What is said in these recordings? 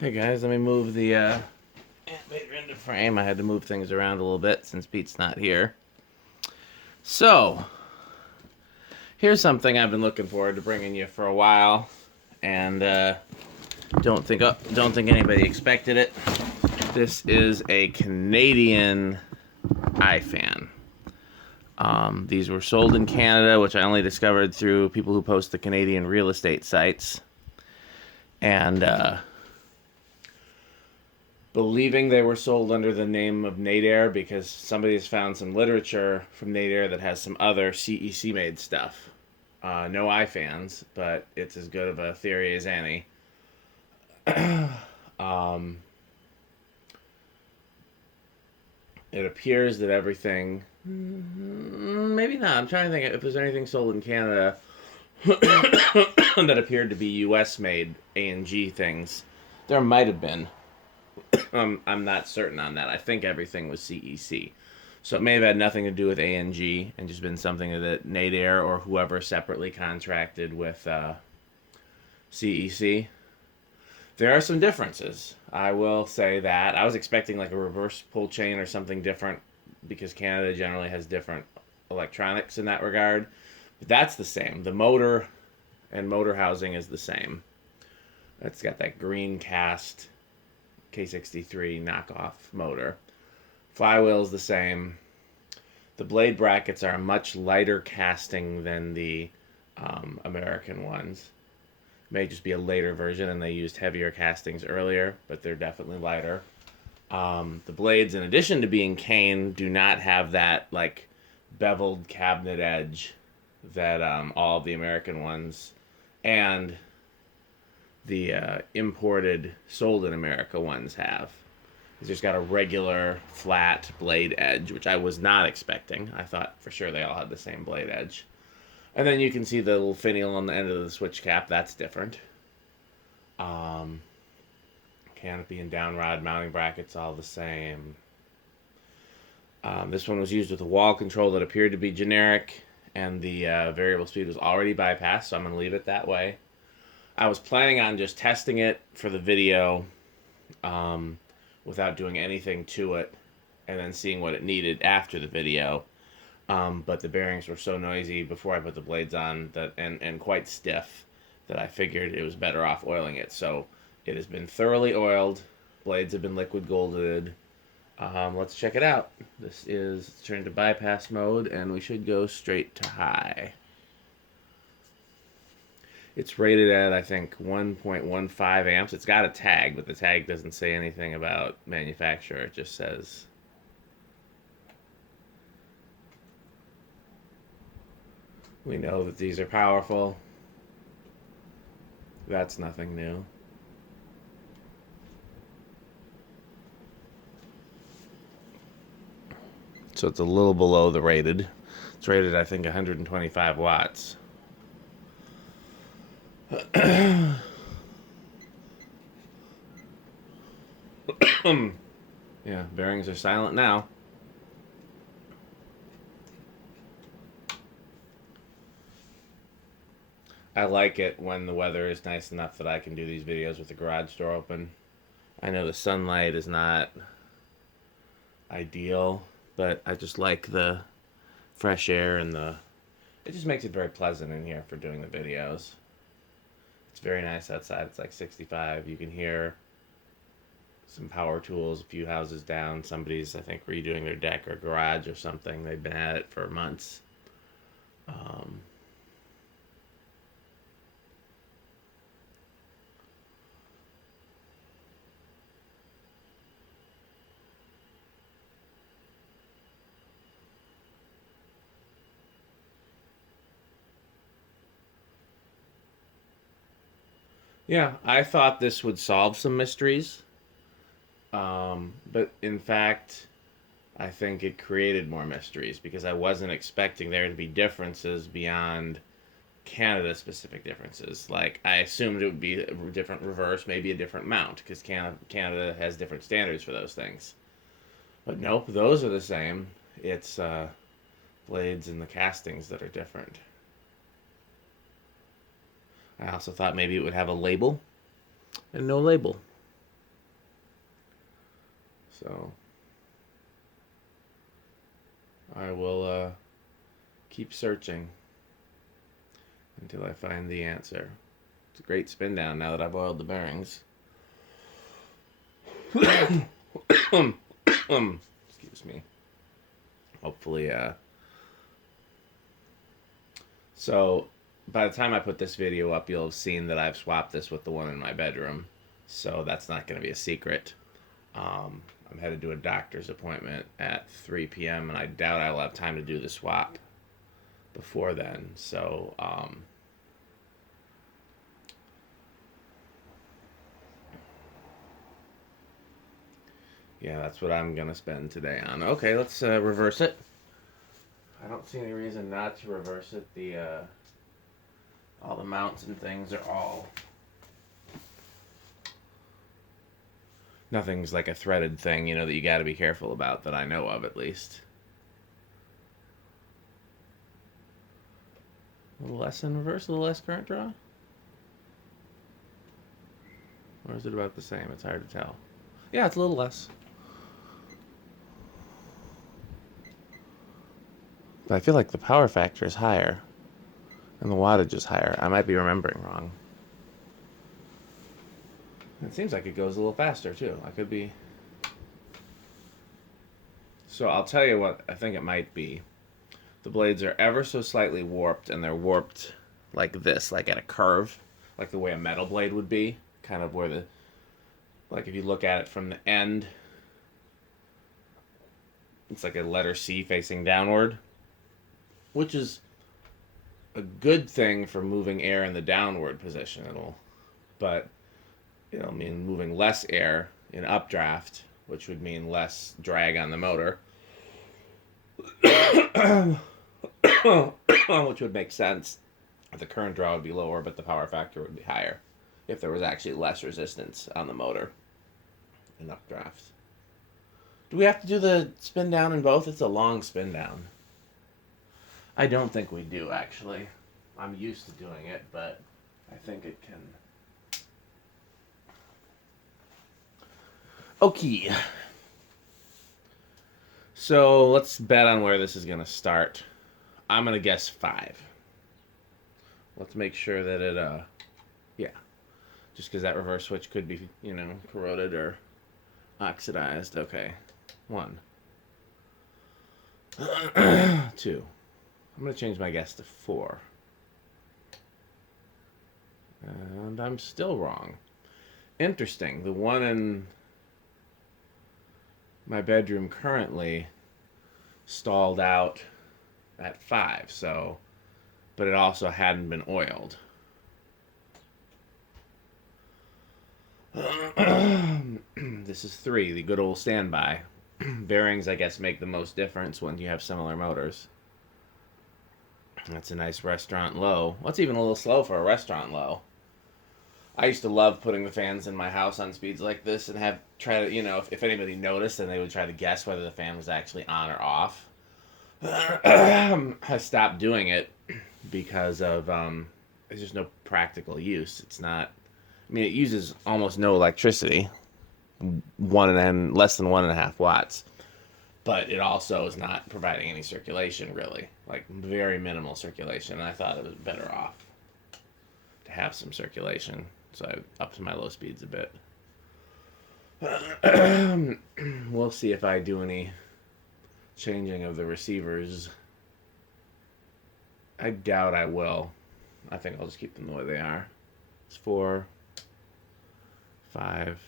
Hey guys, let me move the animator into frame. I had to move things around a little bit since Pete's not here. So, here's something I've been looking forward to bringing you for a while, and don't think anybody expected it. This is a Canadian iFan. These were sold in Canada, which I only discovered through people who post the Canadian real estate sites, and believing they were sold under the name of Nadair because somebody has found some literature from Nadair that has some other CEC made stuff. No iFans, but it's as good of a theory as any. It appears that everything, maybe not. I'm trying to think if there's anything sold in Canada that appeared to be U.S. made A&G things. There might have been. I'm not certain on that. I think everything was CEC. So it may have had nothing to do with A&G and just been something that Nadair or whoever separately contracted with CEC. There are some differences. I will say that. I was expecting like a reverse pull chain or something different because Canada generally has different electronics in that regard. But that's the same. The motor and motor housing is the same. It's got that green cast K63 knockoff motor. Flywheel is the same. The blade brackets are a much lighter casting than the American ones. May just be a later version and they used heavier castings earlier, but they're definitely lighter. The blades, in addition to being cane, do not have that like beveled cabinet edge that all of the American ones and the imported sold in America ones have. It's just got a regular flat blade edge, which I was not expecting. I thought for sure they all had the same blade edge. And then you can see the little finial on the end of the switch cap. That's different. Canopy and down rod mounting brackets all the same. This one was used with a wall control that appeared to be generic, and the variable speed was already bypassed, so I'm going to leave it that way. I was planning on just testing it for the video without doing anything to it, and then seeing what it needed after the video. But the bearings were so noisy before I put the blades on that and quite stiff that I figured it was better off oiling it. So it has been thoroughly oiled. Blades have been liquid golded. Let's check it out. This is turned to bypass mode, and we should go straight to high. It's rated at, I think, 1.15 amps. It's got a tag, but the tag doesn't say anything about manufacturer. It just says we know that these are powerful. That's nothing new. So it's a little below the rated. It's rated, I think, 125 watts. Yeah, bearings are silent now. I like it when the weather is nice enough that I can do these videos with the garage door open. I know the sunlight is not ideal, but I just like the fresh air and it just makes it very pleasant in here for doing the videos. It's very nice outside. It's like 65. You can hear some power tools a few houses down. Somebody's, I think, redoing their deck or garage or something. They've been at it for months. Yeah, I thought this would solve some mysteries. But in fact, I think it created more mysteries because I wasn't expecting there to be differences beyond Canada-specific differences. Like, I assumed it would be a different reverse, maybe a different mount, because Canada has different standards for those things. But nope, those are the same. It's blades and the castings that are different. I also thought maybe it would have a label, and no label. So I will keep searching until I find the answer. It's a great spin down now that I've oiled the bearings. Excuse me. Hopefully, so by the time I put this video up, you'll have seen that I've swapped this with the one in my bedroom. So that's not going to be a secret. I'm headed to a doctor's appointment at 3 p.m. and I doubt I will have time to do the swap before then. So, yeah, that's what I'm going to spend today on. Okay, let's reverse it. I don't see any reason not to reverse it. All the mounts and things are all... Nothing's like a threaded thing, you know, that you got to be careful about, that I know of at least. A little less in reverse, a little less current draw? Or is it about the same? It's hard to tell. Yeah, it's a little less. But I feel like the power factor is higher. And the wattage is higher. I might be remembering wrong. It seems like it goes a little faster, too. I could be... So I'll tell you what I think it might be. The blades are ever so slightly warped, and they're warped like this, like at a curve, like the way a metal blade would be. Kind of where the... Like if you look at it from the end, it's like a letter C facing downward, which is a good thing for moving air in the downward position. But it'll mean moving less air in updraft, which would mean less drag on the motor, which would make sense. The current draw would be lower, but the power factor would be higher if there was actually less resistance on the motor in updraft. Do we have to do the spin down in both? It's a long spin down. I don't think we do, actually. I'm used to doing it, but I think it can... Okay. So let's bet on where this is going to start. I'm going to guess 5. Let's make sure that it, yeah. Just because that reverse switch could be, you know, corroded or oxidized. Okay. 1. 2. I'm going to change my guess to 4. And I'm still wrong. Interesting. The one in my bedroom currently stalled out at 5, so, but it also hadn't been oiled. This is 3, the good old standby. Bearings, I guess, make the most difference when you have similar motors. That's a nice restaurant low. Well, it's even a little slow for a restaurant low. I used to love putting the fans in my house on speeds like this and try to, you know, if anybody noticed, then they would try to guess whether the fan was actually on or off. I stopped doing it because of, there's just no practical use. It's not, I mean, it uses almost no electricity, less than 1.5 watts, but it also is not providing any circulation, really, like very minimal circulation. And I thought it was better off to have some circulation. So I upped my low speeds a bit. We'll see if I do any changing of the receivers. I doubt I will. I think I'll just keep them the way they are. It's 4, 5.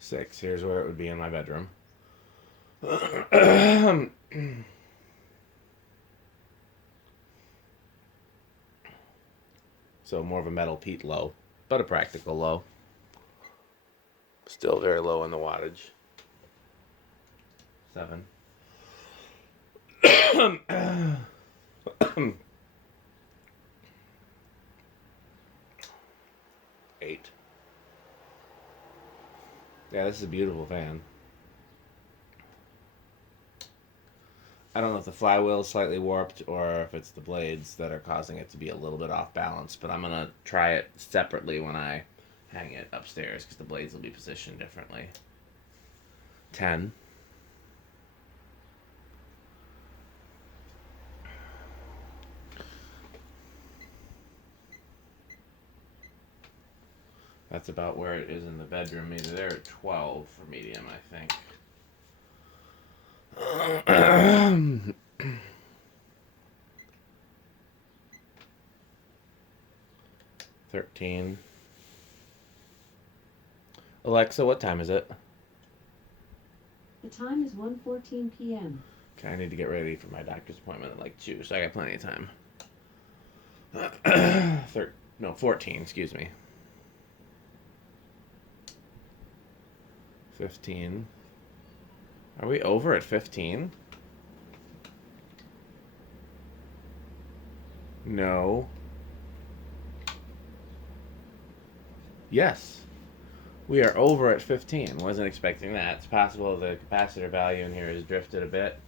6. Here's where it would be in my bedroom. So more of a metal peat low, but a practical low. Still very low in the wattage. 7. 8. Yeah, this is a beautiful fan. I don't know if the flywheel is slightly warped or if it's the blades that are causing it to be a little bit off balance, but I'm going to try it separately when I hang it upstairs because the blades will be positioned differently. 10. That's about where it is in the bedroom. Maybe they're at 12 for medium, I think. 13. Alexa, what time is it? The time is 1:14 p.m. Okay, I need to get ready for my doctor's appointment at like 2, so I got plenty of time. 14, excuse me. 15. Are we over at 15? No. Yes. We are over at 15. Wasn't expecting that. It's possible the capacitor value in here has drifted a bit.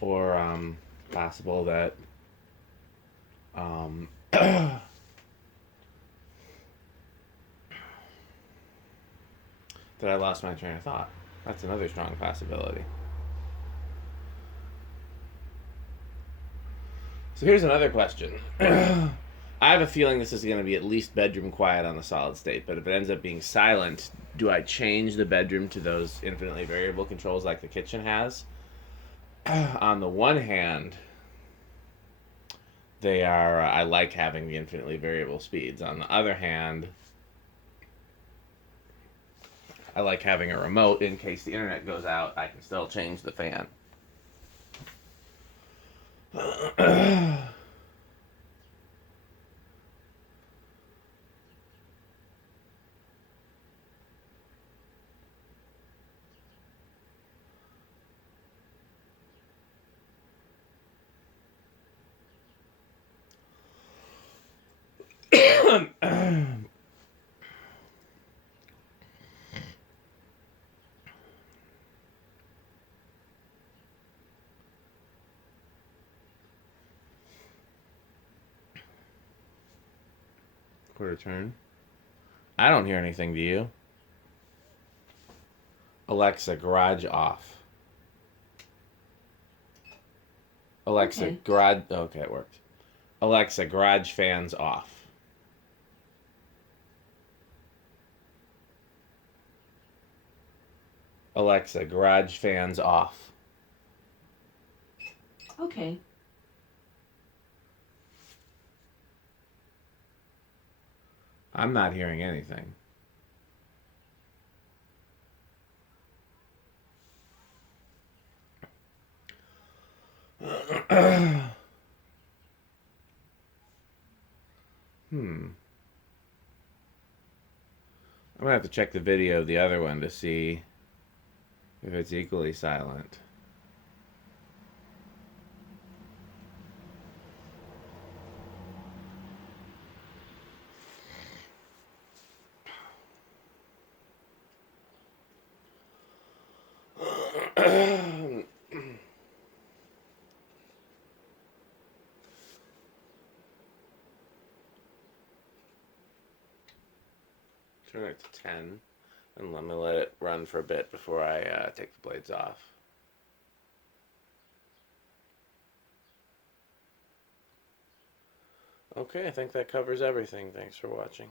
Or possible that that I lost my train of thought. That's another strong possibility. So here's another question. I have a feeling this is going to be at least bedroom quiet on the solid state, but if it ends up being silent, do I change the bedroom to those infinitely variable controls like the kitchen has? On the one hand, they are, I like having the infinitely variable speeds. On the other hand, I like having a remote in case the internet goes out. I can still change the fan. Quarter turn. I don't hear anything, do you? Alexa, garage off. Alexa, Okay. garage... Okay, it worked. Alexa, garage fans off. Alexa, garage fans off. Okay. I'm not hearing anything. I'm gonna have to check the video of the other one to see if it's equally silent. Turn it to 10 and let me let it run for a bit before I take the blades off. Okay, I think that covers everything. Thanks for watching.